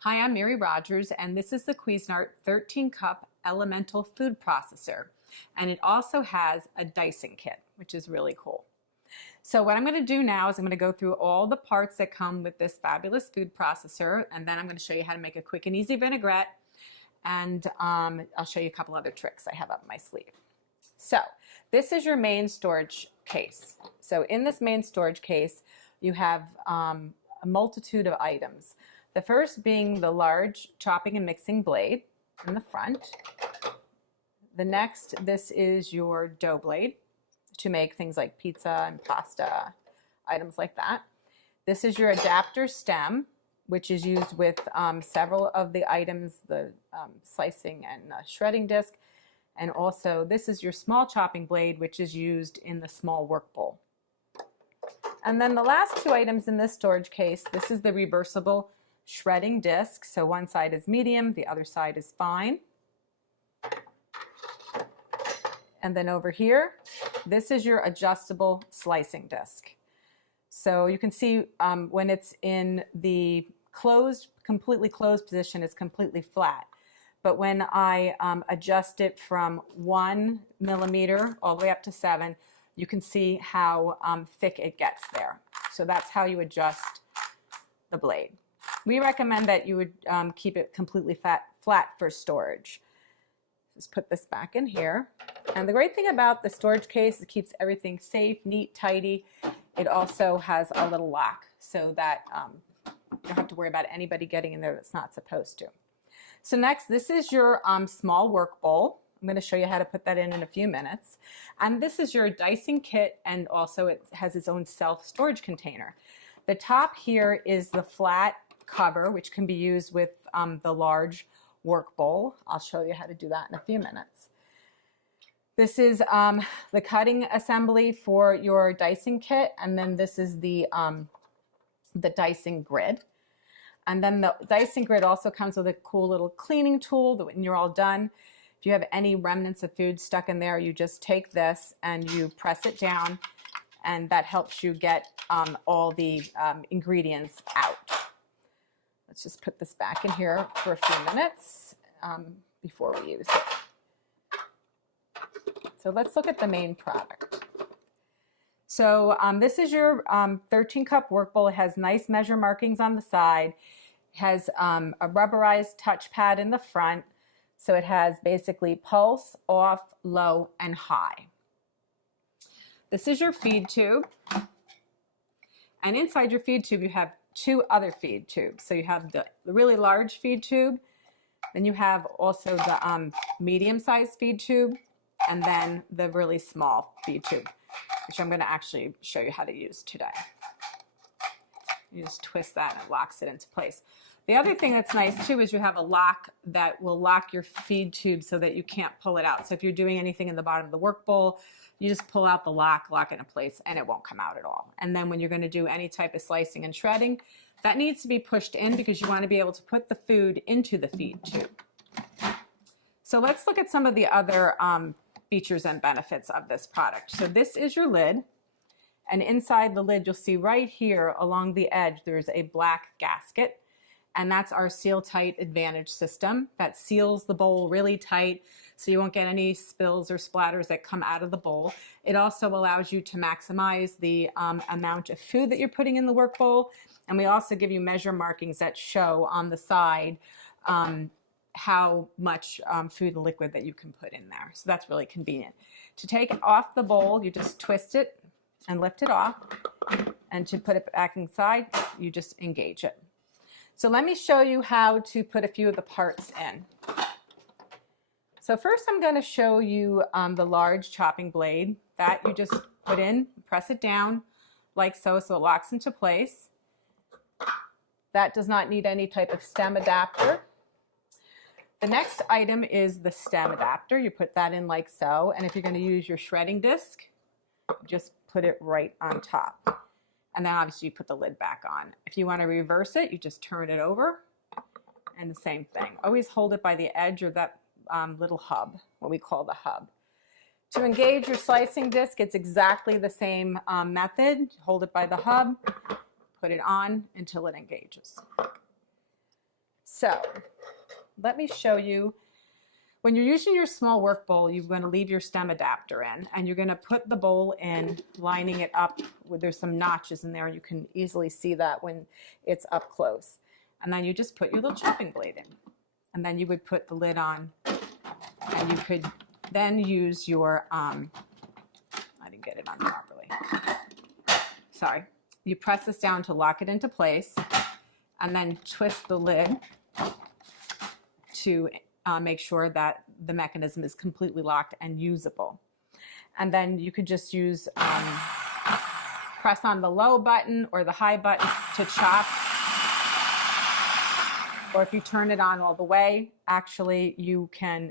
Hi, I'm Mary Rogers, and this is the Cuisinart 13-cup elemental food processor. And it also has a dicing kit, which is really cool. So what I'm going to do now is I'm going to go through all the parts that come with this fabulous food processor, and then I'm going to show you how to make a quick and easy vinaigrette, and I'll show you a couple other tricks I have up my sleeve. So this is your main storage case. So in this main storage case, you have a multitude of items. The first being the large chopping and mixing blade in the front. The next, this is your dough blade to make things like pizza and pasta, items like that. This is your adapter stem, which is used with several of the items, the slicing and shredding disc. And also, this is your small chopping blade, which is used in the small work bowl. And then the last two items in this storage case, this is the reversible shredding disc. So one side is medium, the other side is fine. And then over here, this is your adjustable slicing disc. So you can see when it's in the completely closed position, it's completely flat. But when I adjust it from 1 millimeter all the way up to 7, you can see how thick it gets there. So that's how you adjust the blade. We recommend that you would keep it completely flat for storage. Just put this back in here. And the great thing about the storage case is it keeps everything safe, neat, tidy. It also has a little lock so that you don't have to worry about anybody getting in there that's not supposed to. So next, this is your small work bowl. I'm going to show you how to put that in a few minutes. And this is your dicing kit, and also it has its own self-storage container. The top here is the flat cover, which can be used with the large work bowl. I'll show you how to do that in a few minutes. This is the cutting assembly for your dicing kit, and then this is the dicing grid. And then the dicing grid also comes with a cool little cleaning tool that when you're all done, if you have any remnants of food stuck in there, you just take this and you press it down, and that helps you get all the ingredients out. Let's just put this back in here for a few minutes before we use it. So let's look at the main product. So this is your 13-cup work bowl. It has nice measure markings on the side. It has a rubberized touchpad in the front. So it has basically pulse, off, low, and high. This is your feed tube. And inside your feed tube, you have two other feed tubes. So you have the really large feed tube, then you have also the medium-sized feed tube, and then the really small feed tube, which I'm going to actually show you how to use today. You just twist that and it locks it into place. The other thing that's nice too is you have a lock that will lock your feed tube so that you can't pull it out. So if you're doing anything in the bottom of the work bowl, you just pull out the lock it in place, and it won't come out at all. And then when you're going to do any type of slicing and shredding, that needs to be pushed in because you want to be able to put the food into the feed tube. So let's look at some of the other features and benefits of this product. So this is your lid, and inside the lid you'll see right here along the edge there's a black gasket, and that's our Seal Tight Advantage system that seals the bowl really tight so you won't get any spills or splatters that come out of the bowl. It also allows you to maximize the amount of food that you're putting in the work bowl, and we also give you measure markings that show on the side how much food and liquid that you can put in there. So that's really convenient. To take it off the bowl, you just twist it and lift it off. And to put it back inside, you just engage it. So let me show you how to put a few of the parts in. So first I'm going to show you the large chopping blade that you just put in, press it down like so, so it locks into place. That does not need any type of stem adapter. The next item is the stem adapter. You put that in like so, and if you're going to use your shredding disc, just put it right on top. And then obviously you put the lid back on. If you want to reverse it, you just turn it over, and the same thing. Always hold it by the edge or that little hub, what we call the hub. To engage your slicing disc, it's exactly the same method. Hold it by the hub, put it on until it engages. So let me show you. When you're using your small work bowl, you're going to leave your stem adapter in, and you're going to put the bowl in, lining it up. There's some notches in there. You can easily see that when it's up close. And then you just put your little chopping blade in. And then you would put the lid on, and you could then use your, I didn't get it on properly. Sorry. You press this down to lock it into place, and then twist the lid to make sure that the mechanism is completely locked and usable. And then you could just use, press on the low button or the high button to chop. Or if you turn it on all the way, actually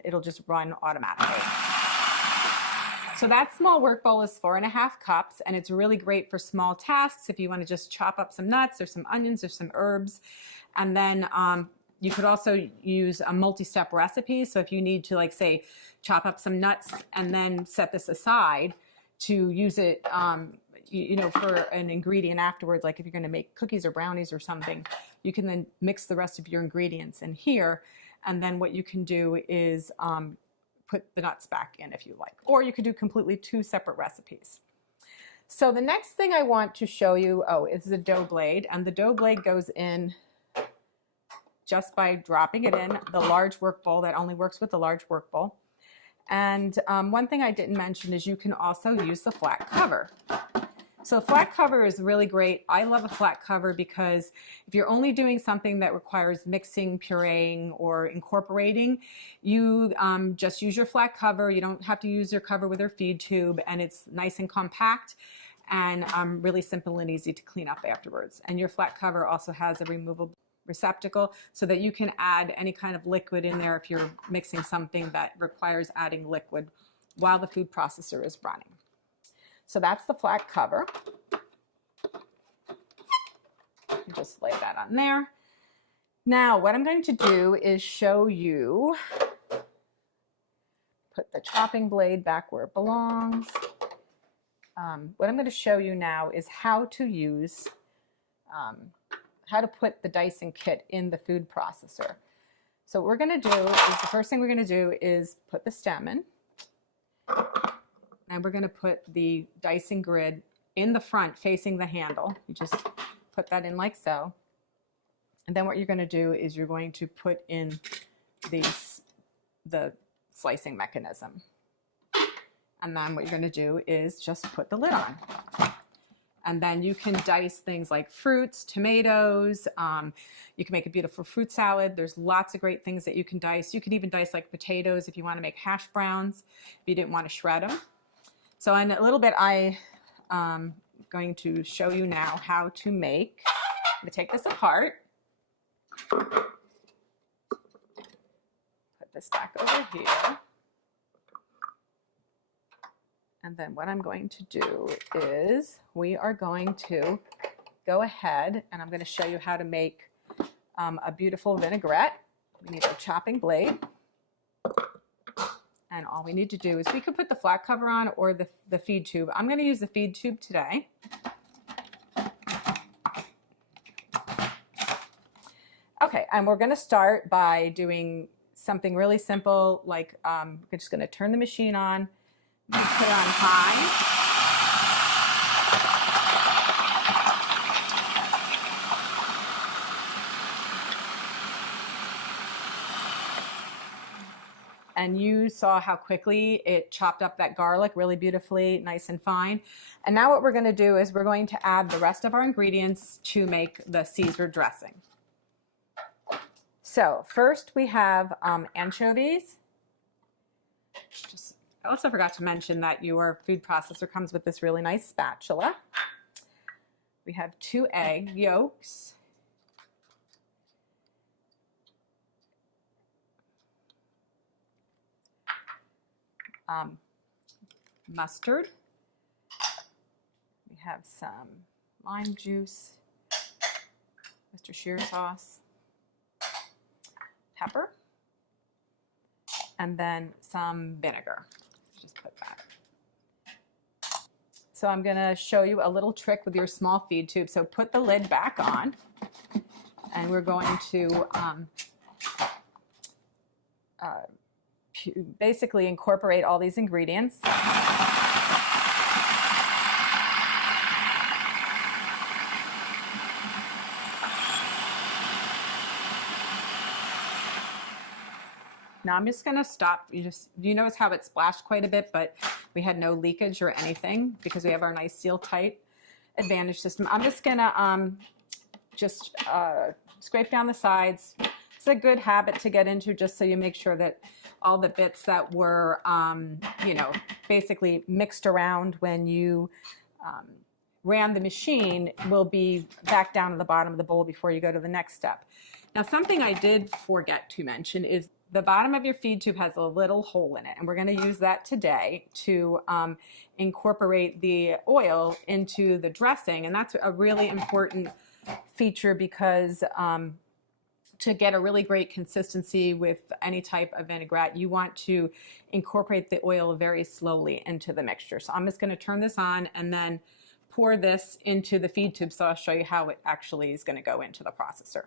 it'll just run automatically. So that small work bowl is 4.5 cups, and it's really great for small tasks if you want to just chop up some nuts or some onions or some herbs. And then you could also use a multi-step recipe. So if you need to, like, say, chop up some nuts and then set this aside to use it, you know, for an ingredient afterwards, like if you're going to make cookies or brownies or something, you can then mix the rest of your ingredients in here. And then what you can do is put the nuts back in if you like. Or you could do completely 2 separate recipes. So the next thing I want to show you, is the dough blade. And the dough blade goes in just by dropping it in the large work bowl. That only works with the large work bowl. And one thing I didn't mention is you can also use the flat cover. So flat cover is really great. I love a flat cover because if you're only doing something that requires mixing, pureeing, or incorporating, you just use your flat cover. You don't have to use your cover with your feed tube, and it's nice and compact and really simple and easy to clean up afterwards. And your flat cover also has a removable receptacle so that you can add any kind of liquid in there if you're mixing something that requires adding liquid while the food processor is running. So that's the flat cover. Just lay that on there. Now what I'm going to do is show you, put the chopping blade back where it belongs. What I'm going to show you now is how to use how to put the dicing kit in the food processor. So what we're going to do is, the first thing we're going to do is put the stem in, and we're going to put the dicing grid in the front facing the handle. You just put that in like so. And then what you're going to do is you're going to put in the slicing mechanism. And then what you're going to do is just put the lid on. And then you can dice things like fruits, tomatoes. You can make a beautiful fruit salad. There's lots of great things that you can dice. You could even dice like potatoes if you want to make hash browns, if you didn't want to shred them. So in a little bit, I'm going to show you now how to make. I'm going to take this apart. Put this back over here. And then what I'm going to do is we are going to go ahead and I'm going to show you how to make a beautiful vinaigrette. We need a chopping blade. And all we need to do is we could put the flat cover on or the feed tube. I'm going to use the feed tube today. Okay, and we're going to start by doing something really simple, like we're just going to turn the machine on. Put it on high. And you saw how quickly it chopped up that garlic really beautifully, nice and fine. And now what we're going to do is we're going to add the rest of our ingredients to make the Caesar dressing. So first we have anchovies. I also forgot to mention that your food processor comes with this really nice spatula. We have 2 egg yolks. Mustard. We have some lime juice, Worcestershire sauce, pepper, and then some vinegar. Just put that. So I'm going to show you a little trick with your small feed tube. So put the lid back on, and we're going to basically incorporate all these ingredients. Now I'm just going to stop. You notice how it splashed quite a bit, but we had no leakage or anything because we have our nice seal tight advantage system. I'm just going to scrape down the sides. It's a good habit to get into, just so you make sure that all the bits that were, basically mixed around when you ran the machine will be back down to the bottom of the bowl before you go to the next step. Now, something I did forget to mention is the bottom of your feed tube has a little hole in it, and we're going to use that today to incorporate the oil into the dressing. And that's a really important feature because to get a really great consistency with any type of vinaigrette, you want to incorporate the oil very slowly into the mixture. So I'm just going to turn this on and then pour this into the feed tube, so I'll show you how it actually is going to go into the processor.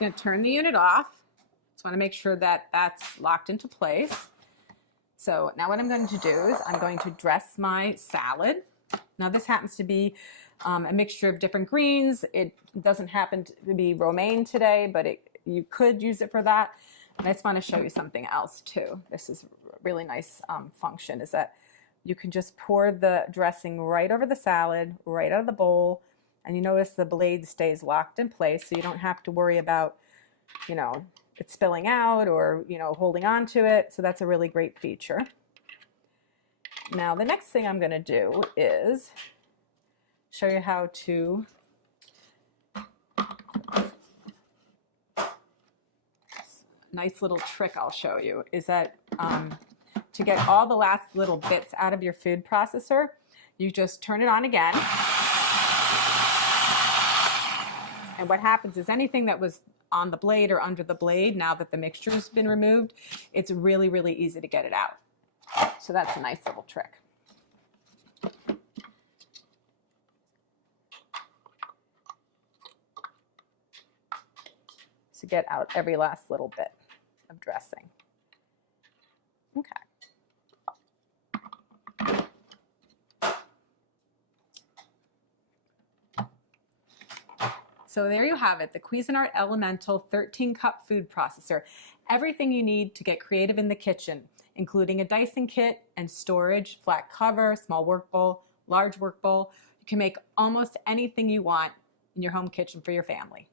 I'm going to turn the unit off. Just want to make sure that that's locked into place. So now what I'm going to do is I'm going to dress my salad. Now this happens to be a mixture of different greens. It doesn't happen to be romaine today, but you could use it for that. And I just want to show you something else too. This is a really nice function, is that you can just pour the dressing right over the salad, right out of the bowl. And you notice the blade stays locked in place, so you don't have to worry about, it spilling out or, holding on to it. So that's a really great feature. Now, the next thing I'm going to do is show you how to nice little trick I'll show you is that to get all the last little bits out of your food processor, you just turn it on again. And what happens is anything that was on the blade or under the blade, now that the mixture has been removed, it's really, really easy to get it out. So that's a nice little trick. To get out every last little bit of dressing. Okay. So there you have it, the Cuisinart Elemental 13-cup food processor. Everything you need to get creative in the kitchen, including a dicing kit and storage, flat cover, small work bowl, large work bowl. You can make almost anything you want in your home kitchen for your family.